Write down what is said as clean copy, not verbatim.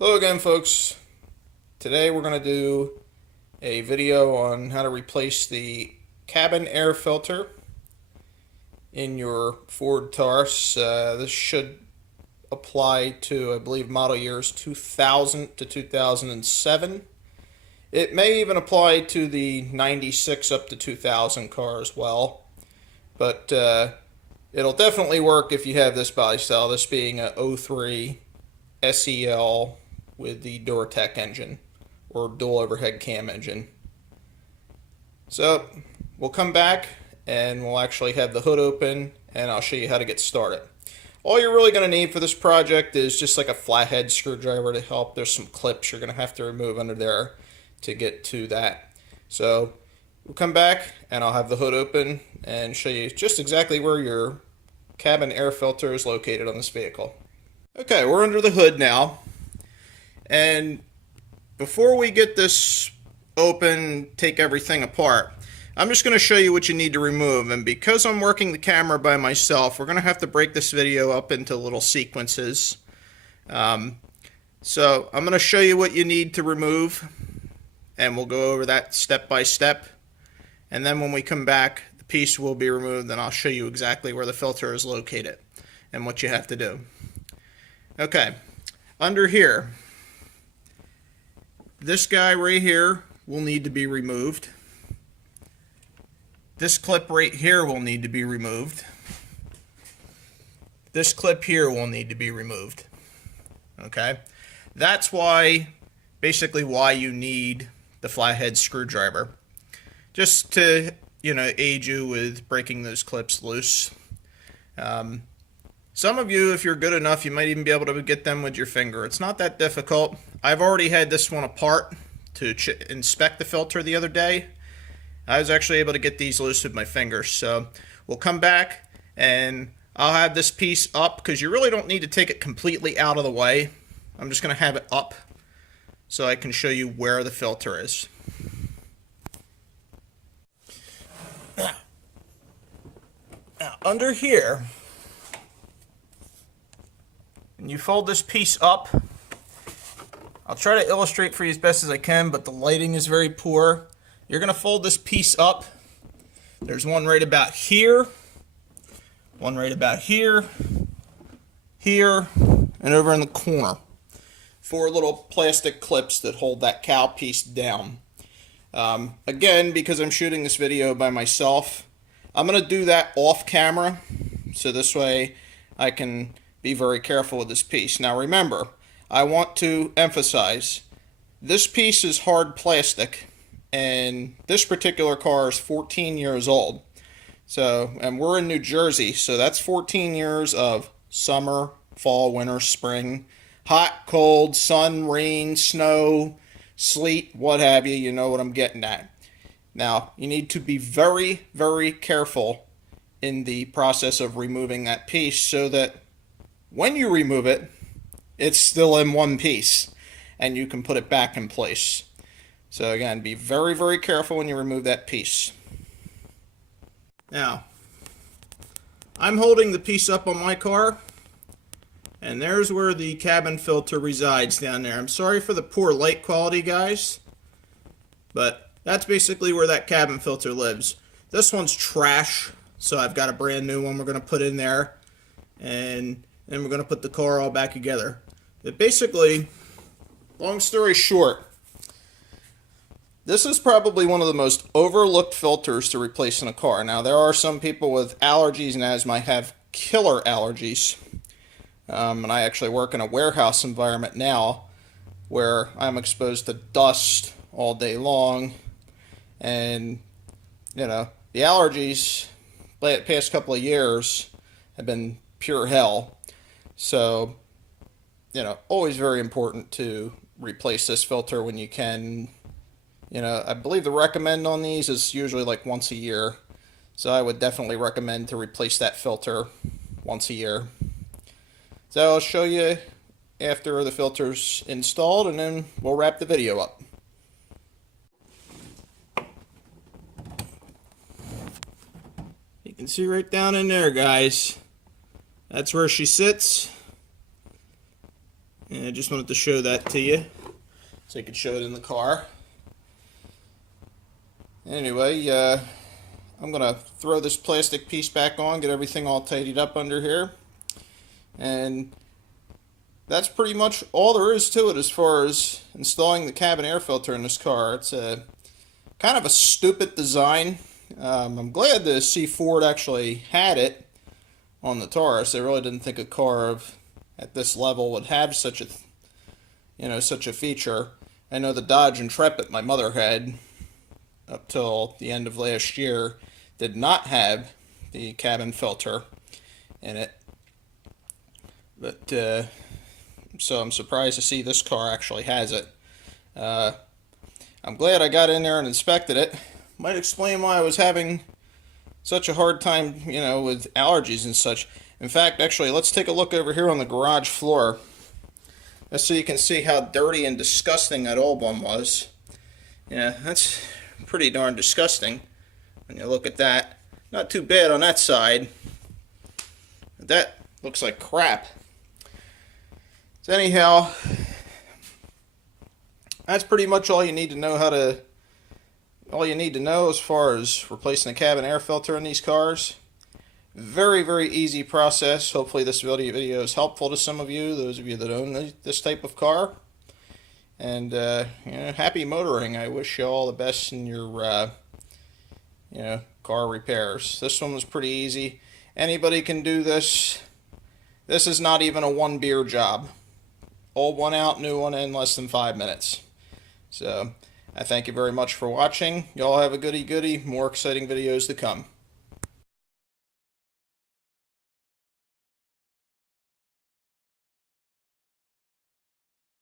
Hello again, folks. Today we're going to do a video on how to replace the cabin air filter in your Ford Taurus. This should apply to, I believe, model years 2000 to 2007. It may even apply to the 96 up to 2000 car as well. But it'll definitely work if you have this body style, this being a 03 SEL with the Duratec engine or dual overhead cam engine. So we'll come back and we'll actually have the hood open and I'll show you how to get started. All you're really going to need for this project is just like a flathead screwdriver to help. There's some clips you're going to have to remove under there to get to that. So we'll come back and I'll have the hood open and show you just exactly where your cabin air filter is located on this vehicle. Okay, we're under the hood now. And before we get this open, take everything apart, I'm just going to show you what you need to remove. And because I'm working the camera by myself, we're going to have to break this video up into little sequences. So I'm going to show you what you need to remove, and we'll go over that step by step. And then when we come back, the piece will be removed, and I'll show you exactly where the filter is located and what you have to do. Okay, under here, this guy right here will need to be removed. This clip right here will need to be removed. This clip here will need to be removed. Okay, that's basically why you need the flathead screwdriver, just to aid you with breaking those clips loose. Some of you, if you're good enough, you might even be able to get them with your finger. It's not that difficult. I've already had this one apart to inspect the filter the other day. I was actually able to get these loose with my fingers. So we'll come back and I'll have this piece up because you really don't need to take it completely out of the way. I'm just going to have it up so I can show you where the filter is. Now under here, and you fold this piece up. I'll try to illustrate for you as best as I can, but the lighting is very poor. You're going to fold this piece up. There's one right about here, one right about here, here, and over in the corner. 4 little plastic clips that hold that cowl piece down. Again, because I'm shooting this video by myself, I'm going to do that off camera, so this way I can be very careful with this piece. Now remember, I want to emphasize, this piece is hard plastic, and this particular car is 14 years old. So, and we're in New Jersey, so that's 14 years of summer, fall, winter, spring, hot, cold, sun, rain, snow, sleet, what have you. You know what I'm getting at. Now, you need to be very, very careful in the process of removing that piece so that when you remove it, it's still in one piece and you can put it back in place. So again, be very, very careful when you remove that piece. Now, I'm holding the piece up on my car, and there's where the cabin filter resides down there. I'm sorry for the poor light quality, guys, but that's basically where that cabin filter lives. This one's trash, so I've got a brand new one we're going to put in there, and then we're going to put the car all back together. But basically, long story short, this is probably one of the most overlooked filters to replace in a car. Now, there are some people with allergies and asthma have killer allergies. And I actually work in a warehouse environment now where I'm exposed to dust all day long. And, the allergies, the past couple of years, have been pure hell. So, always very important to replace this filter when you can. I believe the recommend on these is usually like once a year. So I would definitely recommend to replace that filter once a year. So I'll show you after the filter's installed, and then we'll wrap the video up. You can see right down in there, guys. That's where she sits. And I just wanted to show that to you so you could show it in the car. Anyway, I'm going to throw this plastic piece back on, get everything all tidied up under here. And that's pretty much all there is to it as far as installing the cabin air filter in this car. It's a kind of a stupid design. I'm glad to see Ford actually had it on the Taurus. I really didn't think a car at this level would have such a feature. I know the Dodge Intrepid my mother had up till the end of last year did not have the cabin filter in it. But so I'm surprised to see this car actually has it. I'm glad I got in there and inspected it. Might explain why I was having such a hard time, with allergies and such. In fact, actually, let's take a look over here on the garage floor, just so you can see how dirty and disgusting that old one was. Yeah, that's pretty darn disgusting when you look at that. Not too bad on that side, but that looks like crap. So anyhow, that's pretty much all you need to know as far as replacing the cabin air filter in these cars. Very, very easy process. Hopefully this video is helpful to some of you, those of you that own this type of car. And happy motoring. I wish you all the best in your car repairs. This one was pretty easy. Anybody can do this. This is not even a one beer job. Old one out, new one in less than 5 minutes. So I thank you very much for watching. Y'all have a goody. More exciting videos to come.